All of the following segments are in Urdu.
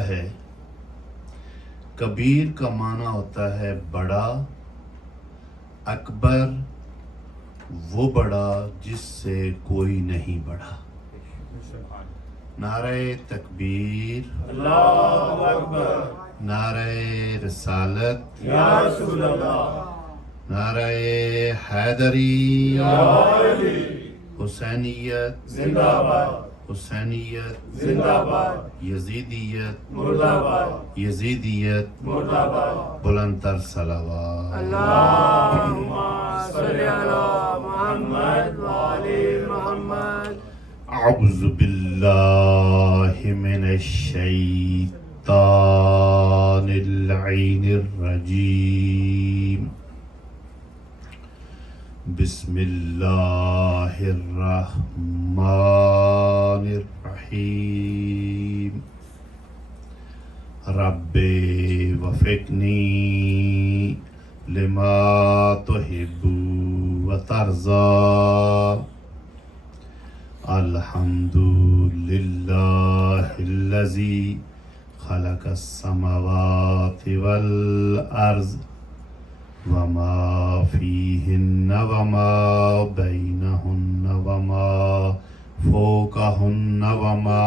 ہے کبیر کا معنی ہوتا ہے بڑا، اکبر وہ بڑا جس سے کوئی نہیں بڑا۔ نعرہ تکبیر، اللہ اکبر، نعرہ رسالت، یا رسول اللہ، نعرہ حیدری، یا علی، حسینیت زندہ باد، حسینیت زندہ باد، یزیدیت مرد آباد، یزیدیت مرد آباد۔ بلند تر صلوات۔ اللہم صلی علی محمد وآل محمد۔ اعوذ باللہ من الشیطان اللعین الرجیم، بسم اللہ الرحمن الرحیم۔ رب وفقنی لما تحب وترضى، الحمد للہ الذی خلق السماوات والارض وما فیہن وما بینہن وما فوقہن وما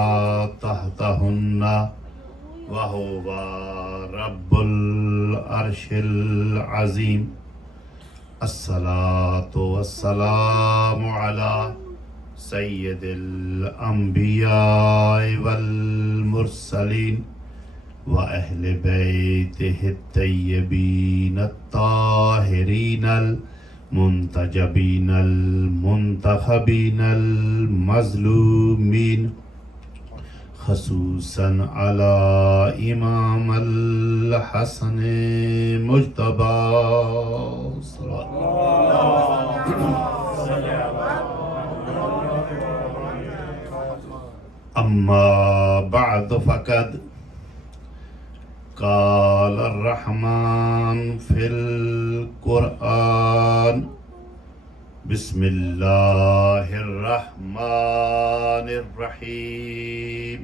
تحتہن وہو رب العرش العظیم۔ الصلاة والسلام علی سید الانبیاء والمرسلین وأہل بیتہ الطیبین الطاہرین المنتجبین المنتخبین المظلومین، خصوصاً علی امام الحسن مجتبی اما بعد فقد قال الرحمن فی القرآن، بسم اللہ الرحمن الرحیم،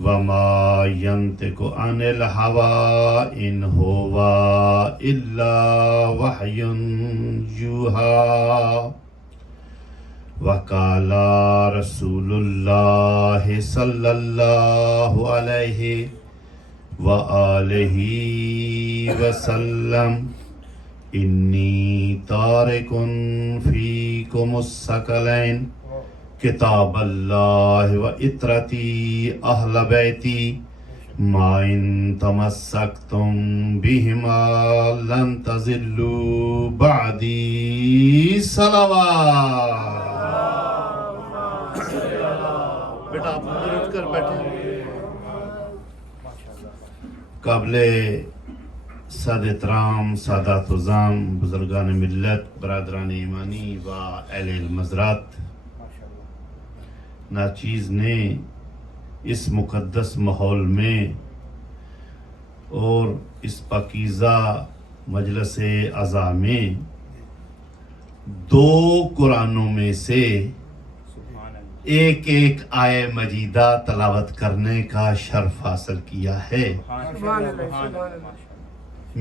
وما ينطق عن الهوى إن هو إلا وحي يوحى، وقال رسول الله صلى الله عليه وآلہ وسلم، انی تارک فیکم الثقلین، کتاب اللہ و اطرتی اہل بیتی، ما ان تمسکتم بہما لن تضلوا بعدی صلوات۔ بیٹا آپ اندر اٹھ کر بیٹھے۔ قابل صد احترام سادات عظام، بزرگان ملت، برادران ایمانی و اہل المزرات، ناچیز نے اس مقدس ماحول میں اور اس پاکیزہ مجلس عزا میں دو قرآنوں میں سے ایک ایک آیہ مجیدہ تلاوت کرنے کا شرف حاصل کیا ہے۔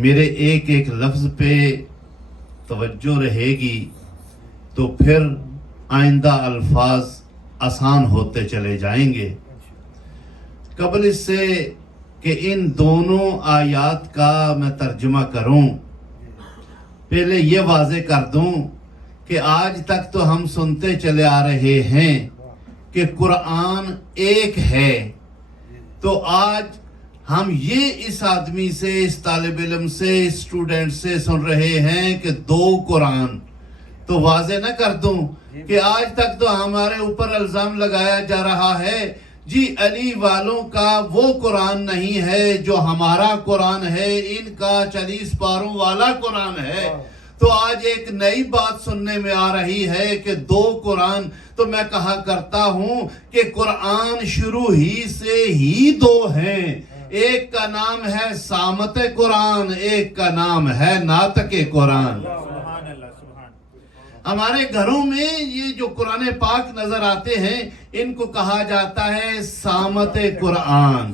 میرے ایک ایک لفظ پہ توجہ رہے گی تو پھر آئندہ الفاظ آسان ہوتے چلے جائیں گے۔ قبل اس سے کہ ان دونوں آیات کا میں ترجمہ کروں، پہلے یہ واضح کر دوں کہ آج تک تو ہم سنتے چلے آ رہے ہیں کہ قرآن ایک ہے، تو آج ہم یہ اس آدمی سے، اس طالب علم سے، اس اسٹوڈنٹ سے سن رہے ہیں کہ دو قرآن، تو واضح نہ کر دوں کہ آج تک تو ہمارے اوپر الزام لگایا جا رہا ہے جی علی والوں کا وہ قرآن نہیں ہے جو ہمارا قرآن ہے، ان کا 40 پاروں والا قرآن ہے۔ تو آج ایک نئی بات سننے میں آ رہی ہے کہ دو قرآن، تو میں کہا کرتا ہوں کہ قرآن شروع ہی سے ہی دو ہیں، ایک کا نام ہے سامت قرآن، ایک کا نام ہے ناطق قرآن۔ ہمارے گھروں میں یہ جو قرآن پاک نظر آتے ہیں ان کو کہا جاتا ہے سامت قرآن،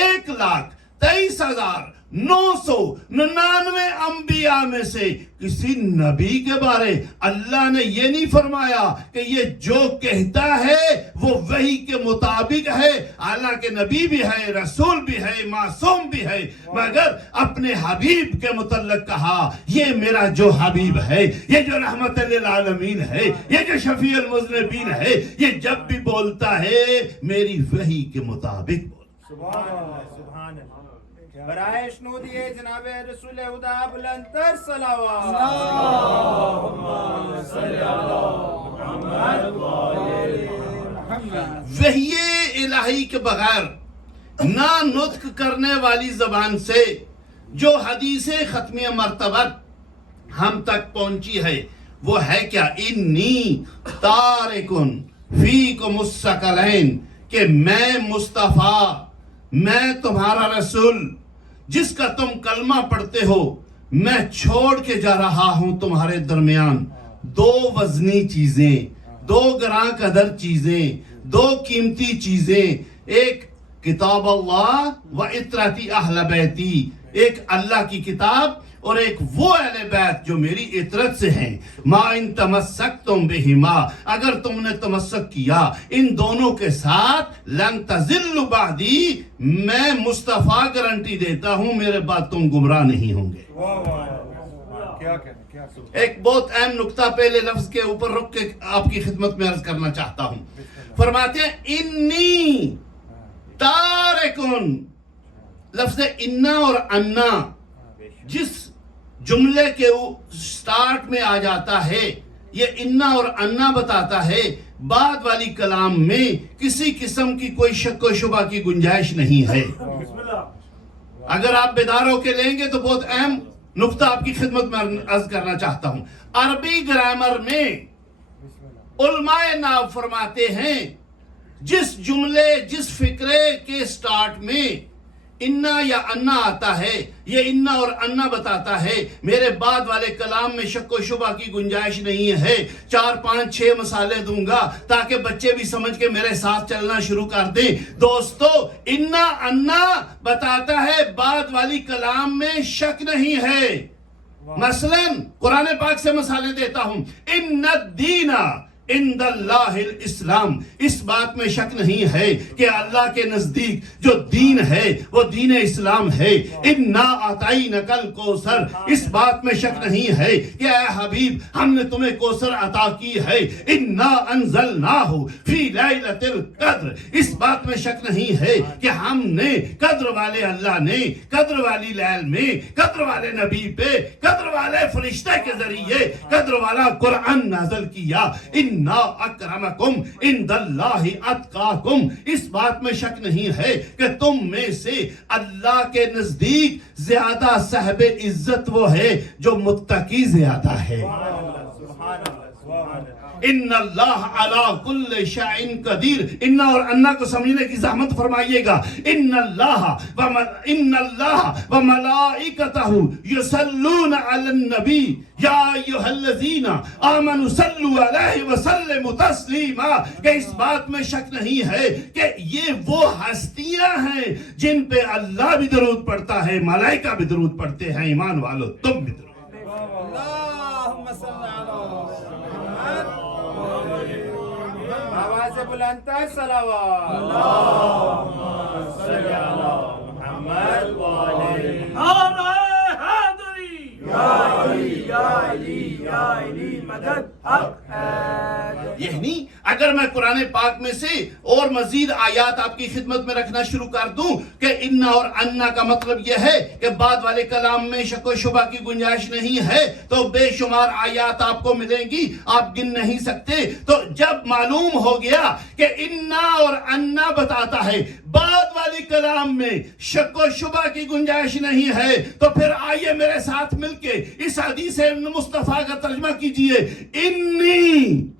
1,23,000 999 انبیاء میں سے کسی نبی کے بارے اللہ نے یہ نہیں فرمایا کہ یہ جو کہتا ہے وہ وحی کے مطابق ہے، حالانکہ نبی بھی ہے، رسول بھی ہے، معصوم بھی ہے، مگر اپنے حبیب کے متعلق کہا یہ میرا جو حبیب ہے، یہ جو رحمت للعالمین ہے، یہ جو شفیع المذنبین ہے، یہ جب بھی بولتا ہے میری وحی کے مطابق بولتا ہے۔ سبحان اللہ، سبحان اللہ۔ برائے شنودیے جناب رسول خدا بلند تر صلوات۔ وحی الہی کے بغیر نہ نطق کرنے والی زبان سے جو حدیث ختمی مرتبہ ہم تک پہنچی ہے وہ ہے کیا؟ انی تارکن فیکم الثقلین، کہ میں مصطفیٰ، میں تمہارا رسول جس کا تم کلمہ پڑھتے ہو، میں چھوڑ کے جا رہا ہوں تمہارے درمیان دو وزنی چیزیں، دو گراں قدر چیزیں، دو قیمتی چیزیں، ایک کتاب اللہ و اطرتی اہل بیتی، ایک اللہ کی کتاب اور ایک وہ اہل بیت جو میری اطرت سے ہیں۔ ما ان تمسکتم بہما، اگر تم نے تمسک کیا ان دونوں کے ساتھ، لن تضلوا بعدی، میں مصطفیٰ گارنٹی دیتا ہوں میرے بعد تم گمراہ نہیں ہوں گے۔ ایک بہت اہم نکتہ پہلے لفظ کے اوپر رک کے آپ کی خدمت میں عرض کرنا چاہتا ہوں۔ فرماتے ہیں انی تارکن، لفظ انا اور انا جس جملے کے سٹارٹ میں آ جاتا ہے، یہ انا اور انا بتاتا ہے بعد والی کلام میں کسی قسم کی کوئی شک و شبہ کی گنجائش نہیں ہے۔ اگر آپ بیدار ہو کے لیں گے تو بہت اہم نقطہ آپ کی خدمت میں عرض کرنا چاہتا ہوں۔ عربی گرامر میں علماء نحو فرماتے ہیں جس جملے، جس فقرے کے سٹارٹ میں انا یا انا آتا ہے، یہ انا اور انا بتاتا ہے میرے بعد والے کلام میں شک و شبہ کی گنجائش نہیں ہے۔ 4 5 6 مثالیں دوں گا تاکہ بچے بھی سمجھ کے میرے ساتھ چلنا شروع کر دیں۔ دوستو، انا انا بتاتا ہے بعد والی کلام میں شک نہیں ہے۔ مثلا قرآن پاک سے مثالیں دیتا ہوں، ان الدین عند اللہ الاسلام، اس بات میں شک نہیں ہے کہ اللہ کے نزدیک جو دین ہے وہ دین اسلام ہے۔ انا اعطینک الکوثر، اس بات میں شک نہیں ہے کہ اے حبیب ہم نے تمہیں کوثر عطا کی ہے۔ انا انزلناہ فی لیلۃ القدر، اس بات میں شک نہیں ہے کہ ہم نے قدر والے اللہ نے قدر والی لیل میں قدر والے نبی پہ قدر والے فرشتے کے ذریعے قدر والا قرآن نازل کیا۔ انا اکرمکم عند اللہ اتقاکم، اس بات میں شک نہیں ہے کہ تم میں سے اللہ کے نزدیک زیادہ صاحب عزت وہ ہے جو متقی زیادہ ہے۔ ان اللہ علی کل شیء قدیر، انا اور انا کو سمجھنے کی زحمت فرمائیے گا۔ ان اللہ و ملائکتہ یصلون علی النبی یا ایھا الذین آمنوا صلوا علیہ وسلموا تسلیما، کہ اس بات میں شک نہیں ہے کہ یہ وہ ہستیاں ہیں جن پہ اللہ بھی درود پڑھتا ہے، ملائکہ بھی درود پڑھتے ہیں۔ ایمان والو تم بھی درود پڑھو۔ اللہم صل علی محمد، آواز بلند تر صلوات۔ اللہم صل علی محمد وآلہ یعنی اگر میں قرآن پاک میں سے اور مزید آیات آپ کی خدمت میں رکھنا شروع کر دوں کہ انا اور انا کا مطلب یہ ہے کہ بعد والے کلام میں شک و شبہ کی گنجائش نہیں ہے، تو بے شمار آیات آپ کو ملیں گی، آپ گن نہیں سکتے۔ تو جب معلوم ہو گیا کہ انا اور انا بتاتا ہے بعد والی کلام میں شک و شبہ کی گنجائش نہیں ہے، تو پھر آئیے میرے ساتھ مل کے اس حدیث مصطفیٰ کا ترجمہ کیجئے۔ انی،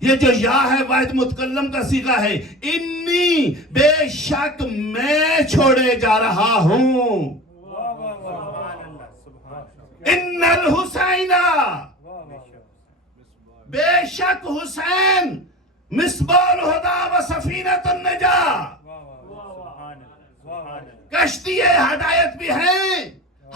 یہ جو یا ہے واحد متکلم کا صیغہ ہے، انی، بے شک میں چھوڑے جا رہا ہوں۔ ان الحسین، بے شک حسین، مصباح الہدی و سفینۃ النجاہ، کشتی ہدایت بھی ہیں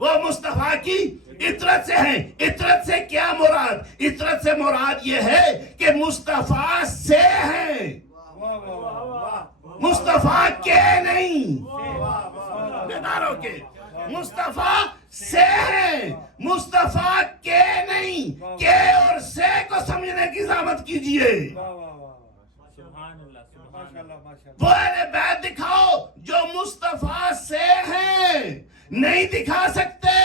وہ مصطفیٰ کی اطرت سے ہیں. اطرت سے کیا مراد؟ اطرت سے مراد یہ ہے کہ مصطفیٰ سے ہیں, مصطفیٰ کے نہیں. بیدار ہو کے مصطفیٰ سے ہیں, مصطفیٰ کے نہیں. کے اور سے کو سمجھنے کی زحمت کیجئے. وہ اہل بیت دکھاؤ جو مصطفیٰ سے ہیں. نہیں دکھا سکتے.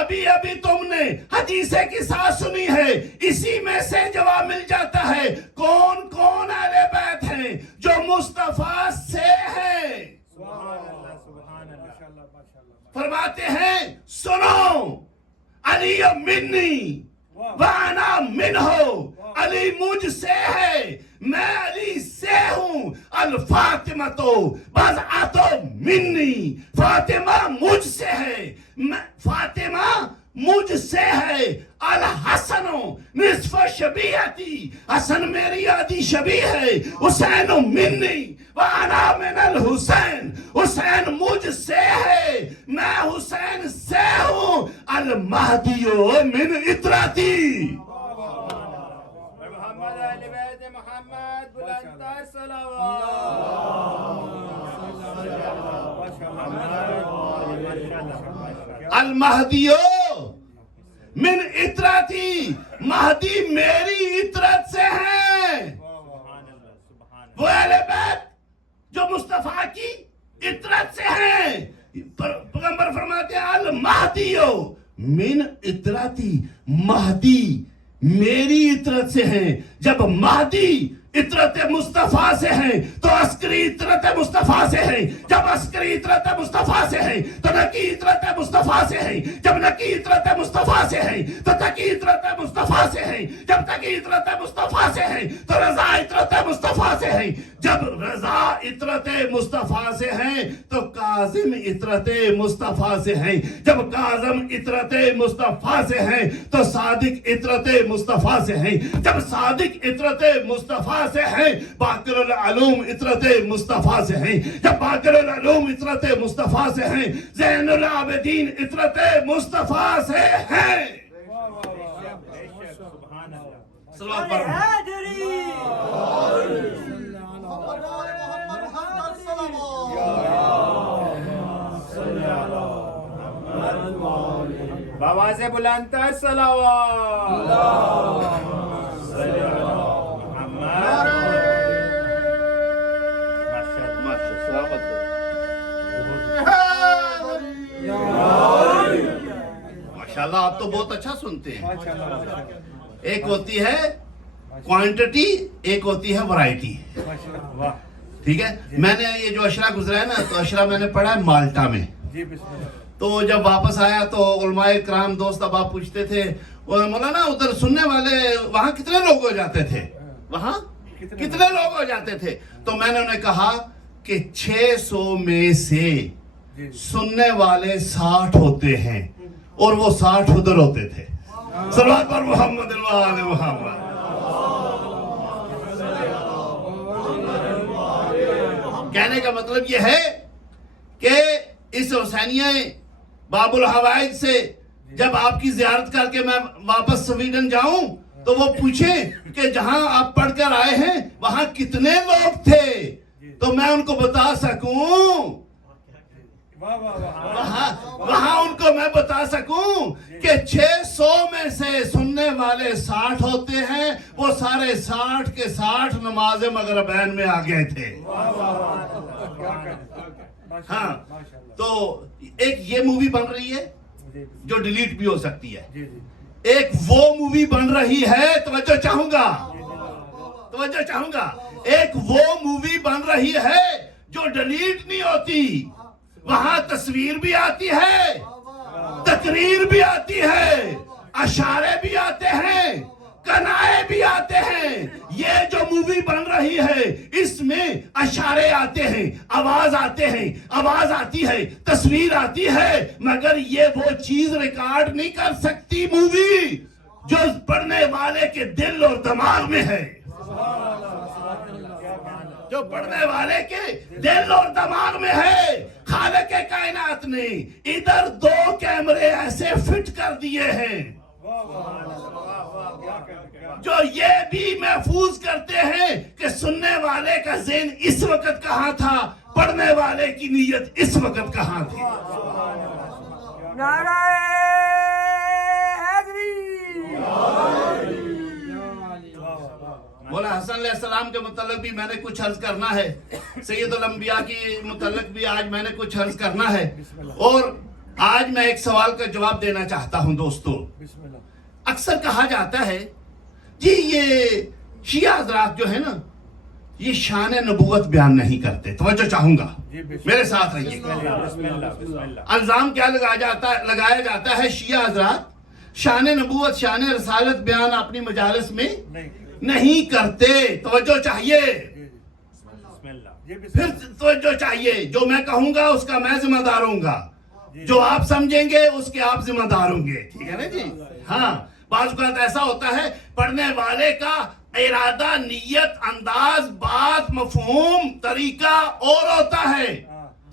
ابھی ابھی تم نے حدیث کی ساتھ سنی ہے, اسی میں سے جواب مل جاتا ہے. کون کون اہل بیت ہیں جو مصطفیٰ سے ہیں؟ فرماتے ہیں سنو, علی منی وانا منہ, علی مجھ سے ہے, میں علی سے ہوں. الفاطمہ تو بضعۃ منی, فاطمہ مجھ سے ہے, فاطمہ مجھ سے ہے. الحسن نصف شبیہتی, حسن میری آدھی شبیہ ہے. حسین منی وانا من الحسین, حسین مجھ سے ہے, میں حسین سے ہوں. المہدی من اطراتی. محمد اہل بیت محمد بلندتر صلوات. المہدی من اطراتی, مہدی میری اطرت سے ہیں. وہ اہل بیت جو مصطفیٰ کی اطرت سے ہیں. پیغمبر فرماتے ہیں المہدی من اطراتی, مہدی میری اطرت سے ہیں. جب مہدی اطرت مصطفیٰ سے ہیں تو عسکری اطرت مصطفیٰ سے ہیں. جب عسکری اطرت مصطفیٰ سے ہیں تو نقی اطرت مصطفیٰ سے ہیں. جب نقی اطرت مصطفیٰ سے ہیں تو تقی اطرت مصطفیٰ سے ہیں. جب تقی اطرت مصطفیٰ سے ہیں تو رضا اطرت مصطفیٰ سے ہیں. جب رضا اطرت مصطفیٰ سے ہیں تو کاظم اطرت مصطفیٰ سے ہیں. جب کاظم اطرت مصطفیٰ سے ہیں تو صادق اطرت مصطفیٰ سے ہیں. جب صادق اطرت مصطفیٰ سے ہیں باقر العلوم اطرت مصطفیٰ سے ہیں. جب باقر العلوم اطرت مصطفیٰ سے ہیں زین العابدین اطرت مصطفیٰ سے ہیں. صلوات پڑھو. بآواز بلندتر صلوات. ماشاءاللہ آپ تو بہت اچھا سنتے ہیں. ایک ہوتی ہے کوانٹٹی, ایک ہوتی ہے ورائٹی. ٹھیک ہے, میں نے یہ جو اشرا گزرا ہے نا, تو اشرا میں نے پڑھا ہے مالٹا میں. تو جب واپس آیا تو علماء کرام دوست احباب پوچھتے تھے مولانا ادھر سننے والے وہاں کتنے لوگ ہو جاتے تھے, وہاں کتنے لوگ ہو جاتے تھے؟ تو میں نے انہیں کہا کہ 600 میں سے سننے والے 60 ہوتے ہیں اور وہ 60 ادھر ہوتے تھے. صلوات پر محمد وآل محمد. کہنے کا مطلب یہ ہے کہ اس حسینیہ باب الحوائج سے جب آپ کی زیارت کر کے میں واپس سویڈن جاؤں تو وہ پوچھیں کہ جہاں آپ پڑھ کر آئے ہیں وہاں کتنے لوگ تھے, تو میں ان کو بتا سکوں, وہاں ان کو میں بتا سکوں کہ 600 میں سے سننے والے 60 ہوتے ہیں. وہ سارے 60 کے 60 نماز مغربین میں آ گئے تھے. ہاں, تو ایک یہ مووی بن رہی ہے جو ڈیلیٹ بھی ہو سکتی ہے. ایک وہ مووی بن رہی ہے, توجہ چاہوں گا, ایک وہ مووی بن رہی ہے جو ڈیلیٹ نہیں ہوتی. وہاں تصویر بھی آتی ہے, تقریر بھی آتی ہے, اشارے بھی آتے ہیں, کنائے بھی آتے ہیں. یہ جو مووی بن رہی ہے اس میں اشارے آتے ہیں, آواز آتی ہے, تصویر آتی ہے, مگر یہ وہ چیز ریکارڈ نہیں کر سکتی مووی جو پڑھنے والے کے دل اور دماغ میں ہے. جو پڑھنے والے کے دل اور دماغ میں ہے. خالق کائنات نے ادھر 2 کیمرے ایسے فٹ کر دیے ہیں واہ واہ واہ واہ کیا کیا جو یہ بھی محفوظ کرتے ہیں کہ سننے والے کا ذہن اس وقت کہاں تھا، پڑھنے والے کی نیت اس وقت کہاں تھی. نعرہ حیدری. مولا حسن علیہ السلام کے متعلق بھی میں نے کچھ عرض کرنا ہے، سید الانبیاء کی متعلق بھی آج میں نے کچھ عرض کرنا ہے، اور آج میں ایک سوال کا جواب دینا چاہتا ہوں دوستو. اکثر کہا جاتا ہے جی یہ شیعہ حضرات جو ہے نا یہ شان نبوت بیان نہیں کرتے. توجہ چاہوں گا، میرے ساتھ رہیے. الزام کیا لگایا جاتا ہے؟ شیعہ حضرات شان نبوت شان رسالت بیان اپنی مجالس میں نہیں کرتے. توجہ چاہیے، پھر توجہ چاہیے. جو میں کہوں گا اس کا میں ذمہ دار ہوں گا، جو آپ سمجھیں گے اس کے آپ ذمہ دار ہوں گے. ٹھیک ہے نا جی؟ ہاں، بعض اوقات ایسا ہوتا ہے پڑھنے والے کا ارادہ، نیت، انداز، بات، مفہوم، طریقہ اور ہوتا ہے،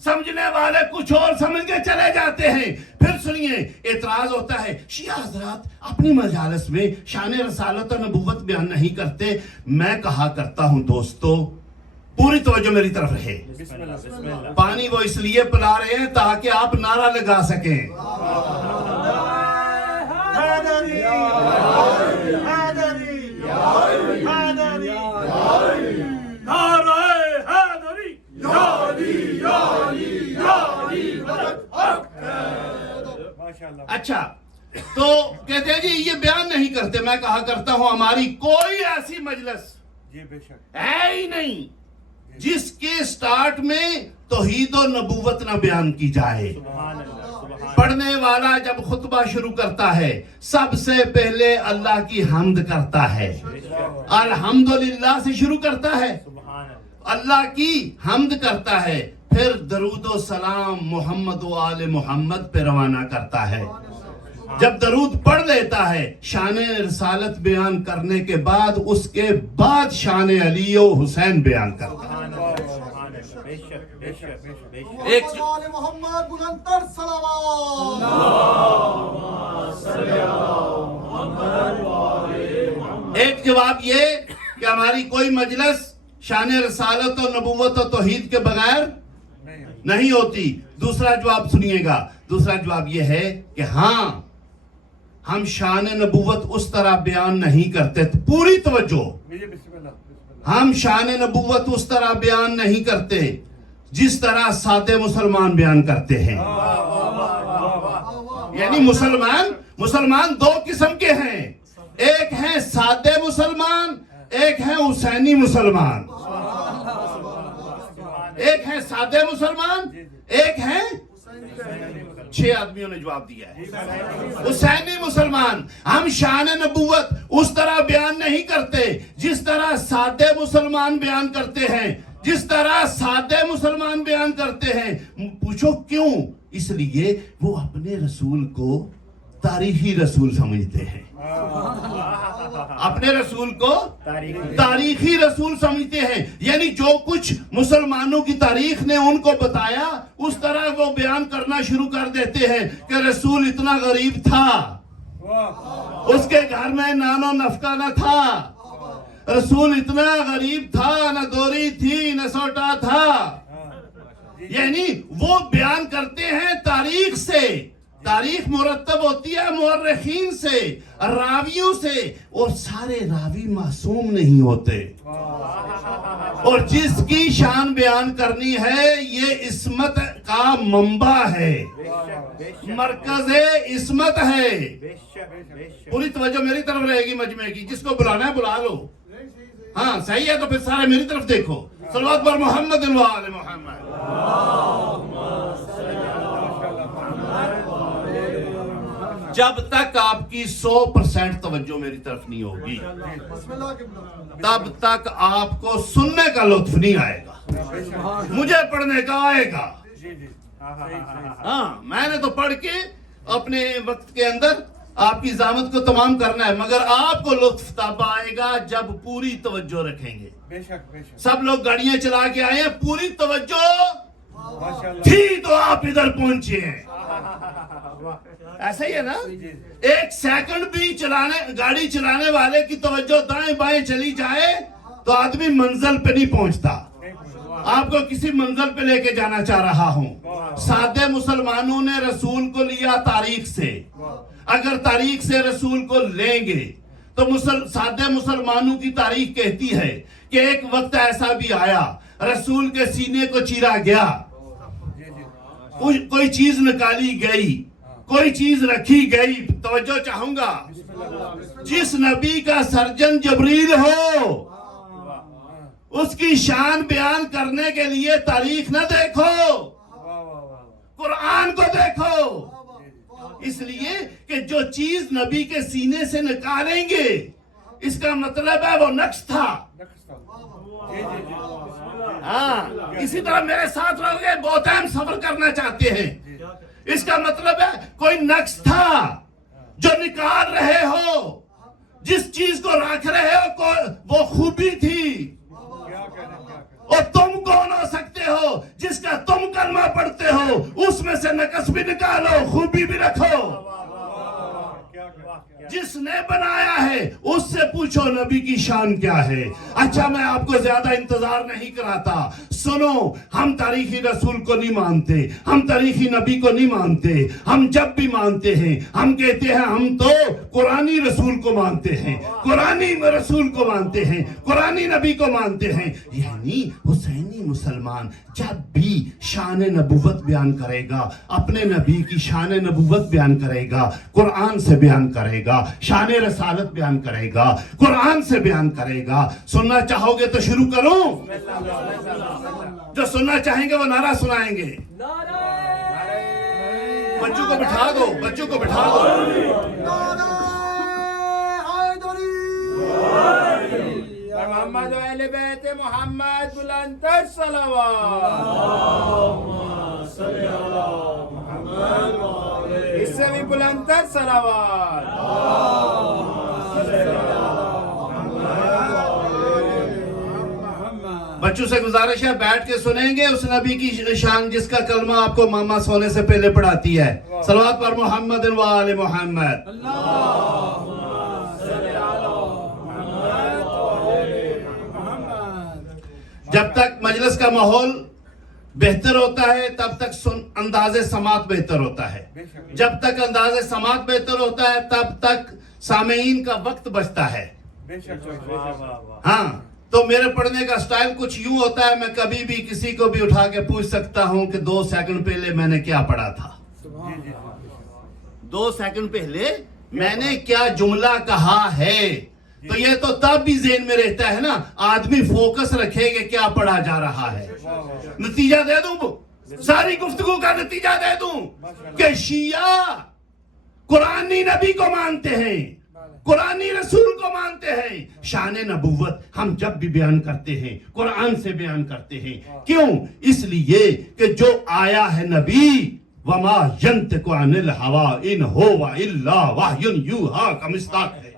سمجھنے والے کچھ اور سمجھ کے چلے جاتے ہیں. پھر سنیے، اعتراض ہوتا ہے شیعہ حضرات اپنی مجالس میں شان رسالت و نبوت بیان نہیں کرتے. میں کہا کرتا ہوں دوستو، پوری توجہ میری طرف رہے. پانی وہ اس لیے پلا رہے ہیں تاکہ آپ نعرہ لگا سکیں. اچھا، تو کہتے ہیں جی یہ بیان نہیں کرتے. میں کہا کرتا ہوں ہماری کوئی ایسی مجلس ہے ہی نہیں جس کے سٹارٹ میں توحید و نبوت نہ بیان کی جائے. پڑھنے والا جب خطبہ شروع کرتا ہے سب سے پہلے اللہ کی حمد کرتا ہے، الحمدللہ سے شروع کرتا ہے، اللہ کی حمد کرتا ہے، پھر درود و سلام محمد و آل محمد پہ روانہ کرتا ہے. جب درود پڑھ لیتا ہے شان رسالت بیان کرنے کے بعد اس کے بعد شان علی و حسین بیان کرتا ہے. محمد بلندتر صلوات. ایک جواب یہ کہ ہماری کوئی مجلس شان رسالت و نبوت و توحید کے بغیر نہیں ہوتی. دوسرا جواب سنیے گا. دوسرا جواب یہ ہے کہ ہاں ہم شان نبوت اس طرح بیان نہیں کرتے. پوری توجہ، ہم شان نبوت اس طرح بیان نہیں کرتے جس طرح سادے مسلمان بیان کرتے ہیں. یعنی مسلمان دو قسم کے ہیں، ایک ہیں سادے مسلمان، ایک ہیں حسینی مسلمان. ایک ہیں سادے مسلمان، ایک ہیں 6 آدمیوں نے جواب دیا ہے حسینی مسلمان. ہم شان نبوت اس طرح بیان نہیں کرتے جس طرح سادے مسلمان بیان کرتے ہیں، جس طرح سادے مسلمان بیان کرتے ہیں. پوچھو کیوں؟ اس لیے وہ اپنے رسول کو تاریخی رسول سمجھتے ہیں، اپنے رسول کو تاریخی رسول سمجھتے ہیں. یعنی جو کچھ مسلمانوں کی تاریخ نے ان کو بتایا اس طرح وہ بیان کرنا شروع کر دیتے ہیں کہ رسول اتنا غریب تھا، اس کے گھر میں نان و نفقہ نہ تھا، رسول اتنا غریب تھا، نہ دوری تھی نہ سوٹا تھا. یعنی وہ بیان کرتے ہیں تاریخ سے. تاریخ مرتب ہوتی ہے مورخین سے، راویوں سے، اور سارے راوی معصوم نہیں ہوتے. اور جس کی شان بیان کرنی ہے یہ عصمت کا منبع ہے، مرکز عصمت ہے. پوری توجہ میری طرف رہے گی مجمع کی. جس کو بلانا ہے بلا لو. ہاں صحیح ہے تو پھر سارے میری طرف دیکھو. صلوات بر محمد و آل محمد. جب تک آپ کی 100% توجہ میری طرف نہیں ہوگی تب تک آپ کو سننے کا لطف نہیں آئے گا، مجھے پڑھنے کا آئے گا. ہاں میں نے تو پڑھ کے اپنے وقت کے اندر آپ کی زحمت کو تمام کرنا ہے، مگر آپ کو لطف تب آئے گا جب پوری توجہ رکھیں گے. سب لوگ گاڑیاں چلا کے آئے ہیں، پوری توجہ تھی تو آپ ادھر پہنچے ہیں. ایسا ہی ہے نا. ایک سیکنڈ بھی گاڑی چلانے والے کی توجہ دائیں بائیں چلی جائے تو آدمی منزل پہ نہیں پہنچتا. آپ کو کسی منزل پہ لے کے جانا چاہ رہا ہوں. سادے مسلمانوں نے رسول کو لیا تاریخ سے. اگر تاریخ سے رسول کو لیں گے تو سادے مسلمانوں کی تاریخ کہتی ہے کہ ایک وقت ایسا بھی آیا رسول کے سینے کو چیرا گیا, کوئی چیز نکالی گئی, کوئی چیز رکھی گئی. توجہ چاہوں گا, جس نبی کا سرجن جبریل ہو اس کی شان بیان کرنے کے لیے تاریخ نہ دیکھو, قرآن کو دیکھو. اس لیے کہ جو چیز نبی کے سینے سے نکالیں گے اس کا مطلب ہے وہ نقش تھا. ہاں, اسی طرح میرے ساتھ رہو گے, بہت اہم سفر کرنا چاہتے ہیں. اس کا مطلب ہے کوئی نقش تھا جو نکال رہے ہو, جس چیز کو رکھ رہے ہو وہ خوبی تھی. اور تم کون ہو سکتے ہو جس کا تم کلمہ پڑھتے ہو, اس میں سے نقص بھی نکالو, خوبی بھی رکھو. جس نے بنایا ہے اس سے پوچھو نبی کی شان کیا ہے. اچھا, میں آپ کو زیادہ انتظار نہیں کراتا. سنو, ہم تاریخی رسول کو نہیں مانتے, ہم تاریخی نبی کو نہیں مانتے. ہم جب بھی مانتے ہیں ہم کہتے ہیں ہم تو قرآنی رسول کو مانتے ہیں, قرآنی رسول کو مانتے ہیں, قرآنی نبی کو مانتے ہیں. یعنی حسینی مسلمان جب بھی شان نبوت بیان کرے گا, اپنے نبی کی شان نبوت بیان کرے گا, قرآن سے بیان کرے گا, شان رسالت بیان کرے گا, قرآن سے بیان کرے گا. سننا چاہو گے تو شروع کروں. جو سننا چاہیں گے وہ نعرہ سنائیں گے. بچوں کو بٹھا دو, بچوں کو بٹھا دو. محمد و اہل بیت محمد بلند تر صلوات. اس سے بھی بلند تر صلوات. بچوں سے گزارش ہے بیٹھ کے سنیں گے اس نبی کی شان جس کا کلمہ آپ کو ماما سونے سے پہلے پڑھاتی ہے. صلوات پر محمد و آل محمد. جب تک مجلس کا ماحول بہتر ہوتا ہے تب تک انداز سماعت بہتر ہوتا ہے. جب تک انداز سماعت بہتر ہوتا ہے تب تک سامعین کا وقت بچتا ہے. ہاں, تو میرے پڑھنے کا سٹائل کچھ یوں ہوتا ہے, میں کبھی بھی کسی کو بھی اٹھا کے پوچھ سکتا ہوں کہ 2 سیکنڈ پہلے میں نے کیا پڑھا تھا, 2 سیکنڈ پہلے میں نے کیا جملہ کہا ہے. تو یہ تو تب بھی ذہن میں رہتا ہے نا, آدمی فوکس رکھے کہ کیا پڑھا جا رہا ہے. نتیجہ دے دوں, ساری گفتگو کا نتیجہ دے دوں کہ شیعہ قرآنی نبی کو مانتے ہیں, قرآنی رسول کو مانتے ہیں. شان نبوت ہم جب بھی بیان کرتے ہیں قرآن سے بیان کرتے ہیں. کیوں؟ اس لیے کہ جو آیا ہے نبی وما ينطق عن الهوى ان هو الا وحی یوحی کا مصداق ہے.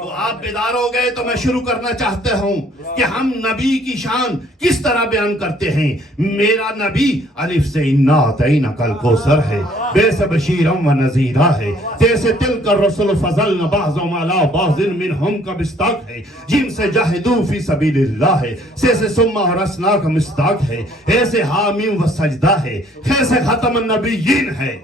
تو آپ بیدار ہو گئے تو میں شروع کرنا چاہتا ہوں کہ ہم نبی کی شان کس طرح بیان کرتے ہیں. میرا نبی الف سے انا اعطیناک الکوثر ہے, بے سے بشیرا و نذیرا ہے, تے سے تلک الرسل فضلنا بعضهم علی بعض منهم کا مصداق ہے, جیم سے جاہدوا فی سبیل اللہ ہے, سے ثم ارسلناک کا مصداق ہے, اے سے حامیم و سجدہ ہے, خے سے ختم النبیین ہے,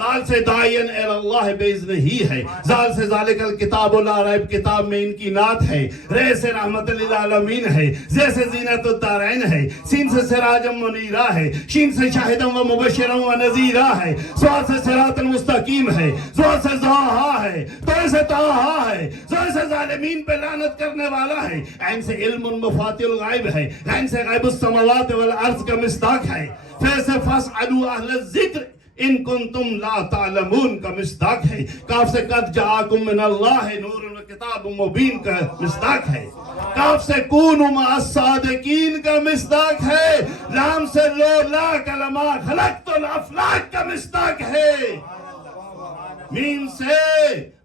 دال سے داعین الی اللہ باذن ہی ہے, زال سے ذالک الکتاب لا ریب کتاب میں ان کی نعت ہے, رے سے رحمت للعالمین ہے, زے سے زینت الدارین ہے, سین سے سراجا منیرا ہے, شین سے شاہدا و مبشرا و نذیرا ہے, صاد سے صراط المستقیم ہے, زوال سے ضاحا ہے, تو سے طاہا ہے, زوال سے ظالمین پہ لعنت کرنے والا ہے, عین سے علم مفاتیح الغیب ہے, عین سے غیب السماوات والارض کا مصداق ہے, فے سے فاسألوا اہل الذکر ان کنتم لا تعلمون کا مصداق ہے, کاف سے قد جاءکم من اللہ نور و کتاب مبین کا مصداق ہے, کاف سے کونوا مع الصادقین کا مصداق ہے, لام سے لولا کلمہ خلقت الافلاک کا مصداق ہے, میم سے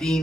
3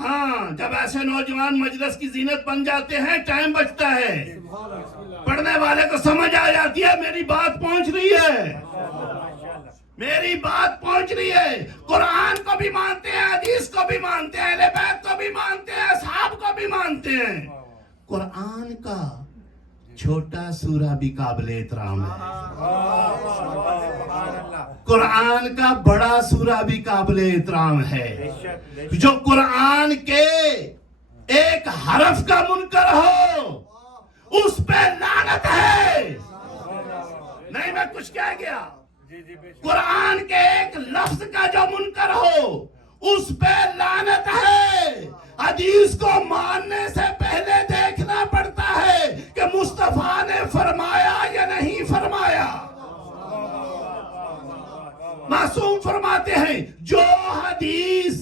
ہاں جب ایسے نوجوان مجلس کی زینت بن جاتے ہیں ٹائم بچتا ہے، پڑھنے والے کو سمجھ آ جاتی ہے میری بات پہنچ رہی ہے، میری بات پہنچ رہی ہے۔ قرآن کو بھی مانتے ہیں، حدیث کو بھی مانتے ہیں، اہل بیت کو بھی مانتے ہیں، اصحاب کو بھی مانتے ہیں۔ قرآن کا چھوٹا سورہ بھی قابل احترام ہے، قرآن کا بڑا سورہ بھی قابل احترام ہے۔ جو قرآن کے ایک حرف کا منکر ہو اس پہ لعنت ہے۔ نہیں میں کچھ کہہ گیا، قرآن کے ایک لفظ کا جو منکر ہو اس پہ لعنت ہے۔ حدیث کو ماننے سے پہلے دیکھنا پڑتا ہے کہ مصطفیٰ نے فرمایا یا نہیں فرمایا۔ معصوم فرماتے ہیں جو حدیث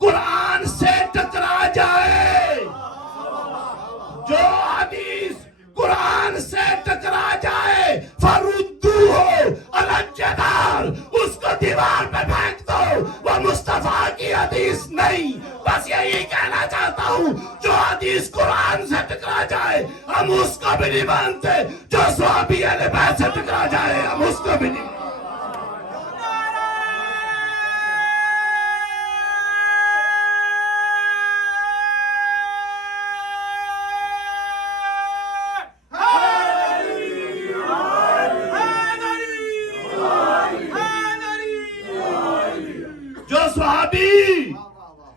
قرآن سے ٹکرا جائے، جو حدیث قرآن سے ٹکرا جائے فردوہ علی الجدار، اس کو دیوار پہ پھینک دو، وہ مصطفیٰ کی حدیث نہیں۔ بس یہی کہنا چاہتا ہوں، جو حدیث قرآن سے ٹکرا جائے ہم اس کو بھی نہیں مانتے، جو صحابی اہل بیت سے ٹکرا جائے ہم اس کو بھی نہیں مانتے۔ جو صحابی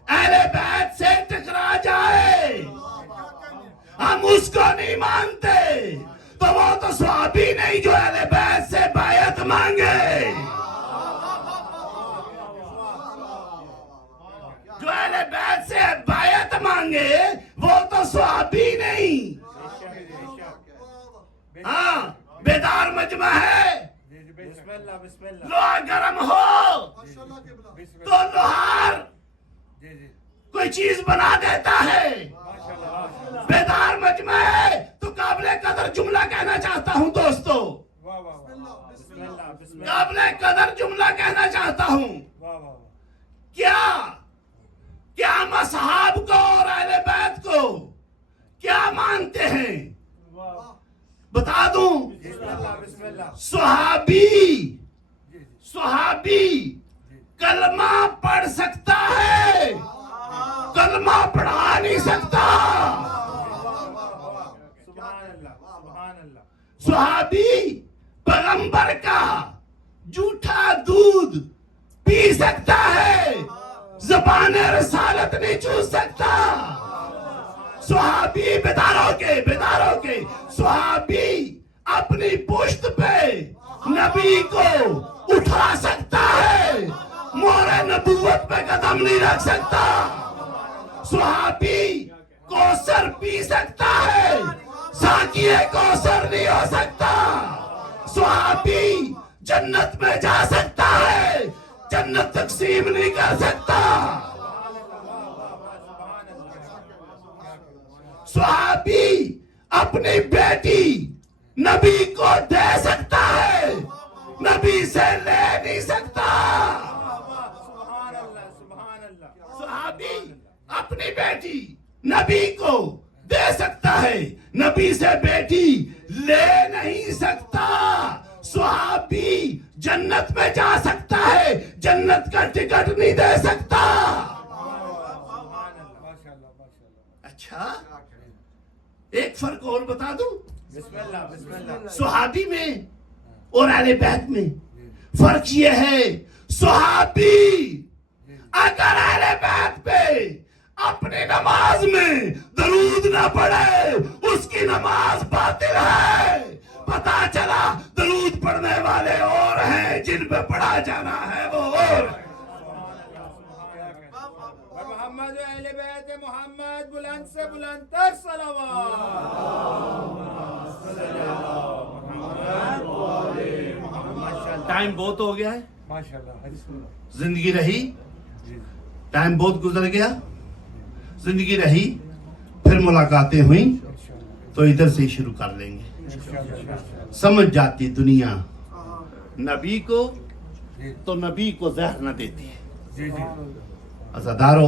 اہل بیت سے ٹکرا جائے ہم اس کو نہیں مانتے، تو وہ تو صحابی نہیں جو اہل بیت سے بیعت مانگے، جو اہل بیت سے بیعت مانگے وہ تو صحابی نہیں۔ ہاں بیدار مجمع ہے، لوہا گرم ہو تو لوہار کوئی چیز بنا دیتا ہے، بیدار مجمع ہے تو قابل قدر جملہ کہنا چاہتا ہوں دوستو، قابل قدر جملہ کہنا چاہتا ہوں۔ کیا ہم اصحاب کو اور اہل بیت کو کیا مانتے ہیں؟ بتا دوں، صحابی کلمہ پڑھ سکتا ہے، کلمہ پڑھا نہیں سکتا۔ صحابی پیغمبر کا جھوٹا دودھ پی سکتا ہے، زبان رسالت نہیں چوس سکتا۔ صحابی بیداروں کے صحابی اپنی پشت پہ نبی کو اٹھا سکتا ہے، مہر نبوت پہ قدم نہیں رکھ سکتا۔ صحابی کوثر پی سکتا ہے، ساقی کوثر نہیں ہو سکتا۔ صحابی جنت میں جا سکتا ہے، جنت تقسیم نہیں کر سکتا۔ صحابی اپنی بیٹی نبی کو دے سکتا ہے، نبی سے لے نہیں سکتا۔ صحابی اپنی بیٹی نبی کو دے سکتا ہے، نبی سے بیٹی لے نہیں سکتا۔ صحابی جنت میں جا سکتا ہے، جنت کا ٹکٹ نہیں دے سکتا۔ اچھا ایک فرق اور بتا دوں، صحابی میں اور اہل بیت میں فرق یہ ہے، صحابی اگر اہل بیت پہ اپنی نماز میں درود نہ پڑھے اس کی نماز باطل ہے۔ پتا چلا درود پڑھنے والے اور ہیں، جن پہ پڑھا جانا ہے وہ اور ہیں۔ محمد اہل بیت محمد بلند سے بلند تر صلوات۔ ٹائم بہت ہو گیا ہے، زندگی رہی، ٹائم بہت گزر گیا، زندگی رہی، پھر ملاقاتیں ہوئیں تو ادھر سے ہی شروع کر لیں گے۔ سمجھ جاتی دنیا نبی کو تو نبی کو زہر نہ دیتی ہے۔ عزادارو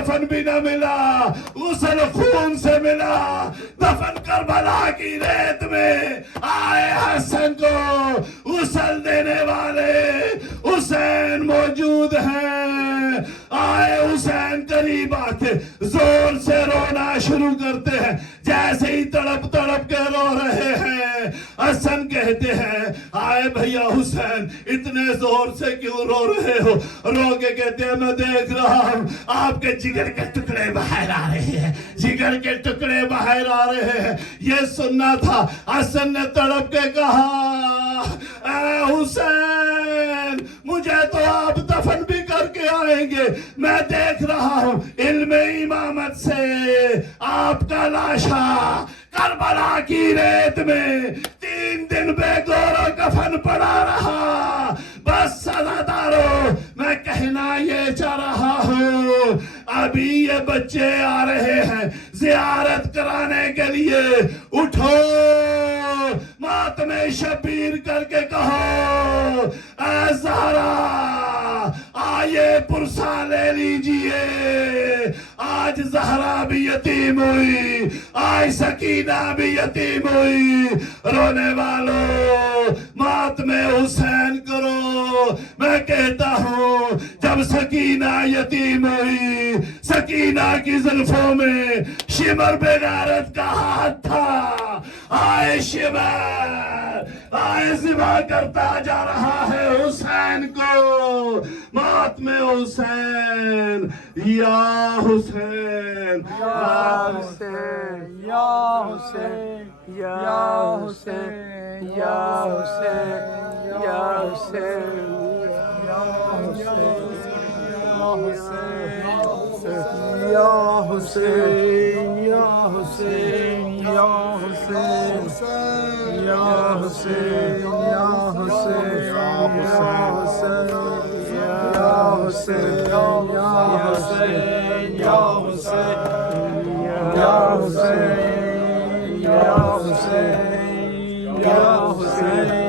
کفن بھی نہ ملا، غسل خون سے ملا، دفن کربلا کی ریت میں آئے حسن کو غسل دینے والے حسین موجود ہیں، آئے حسین قریب آتے زور سے رونا شروع کرتے ہیں، جیسے ہی تڑپ تڑپ کے رو رہے ہیں حسن کہتے ہیں آئے بھیا حسین اتنے زور سے کیوں رو رہے ہو؟ رو کے کہتے ہیں میں دیکھ رہا ہوں آپ کے جگر کے ٹکڑے باہر آ رہے ہیں، جگر کے ٹکڑے باہر آ رہے ہیں۔ یہ سننا تھا۔ حسن نے تڑپ کے کہا اے حسین مجھے تو آپ دفن بھی کر کے آئیں گے، میں دیکھ رہا ہوں علم امامت سے آپ کا لاشا کربلا کی ریت میں 3 دن بے گور و کفن پڑا رہا۔ بس سزادارو میں کہنا یہ چاہ رہا ہوں ابھی یہ بچے آ رہے ہیں زیارت کرانے کے لیے، اٹھو ماتم شبیر کر کے کہو اے زہرا آئیے پرسا لے لیجئے۔ آج زہرا بھی یتیم ہوئی، آج سکینہ بھی یتیم ہوئی۔ رونے والوں ماتم حسین کرو۔ میں کہتا ہوں جب سکینہ یتیم ہوئی، سکینہ کی زلفوں میں شمر بغیرت کا ہاتھ تھا، آئے شمر آئے ذبح کرتا جا رہا ہے حسین کو۔ ماتم حسین یا حسین یا حسین یا حسین یا حسین یا حسین یا حسین یا حسین یا حسین یا حسین یا حسین یا حسین یا حسین یا حسین یا حسین یا حسین یا حسین یا حسین یا حسین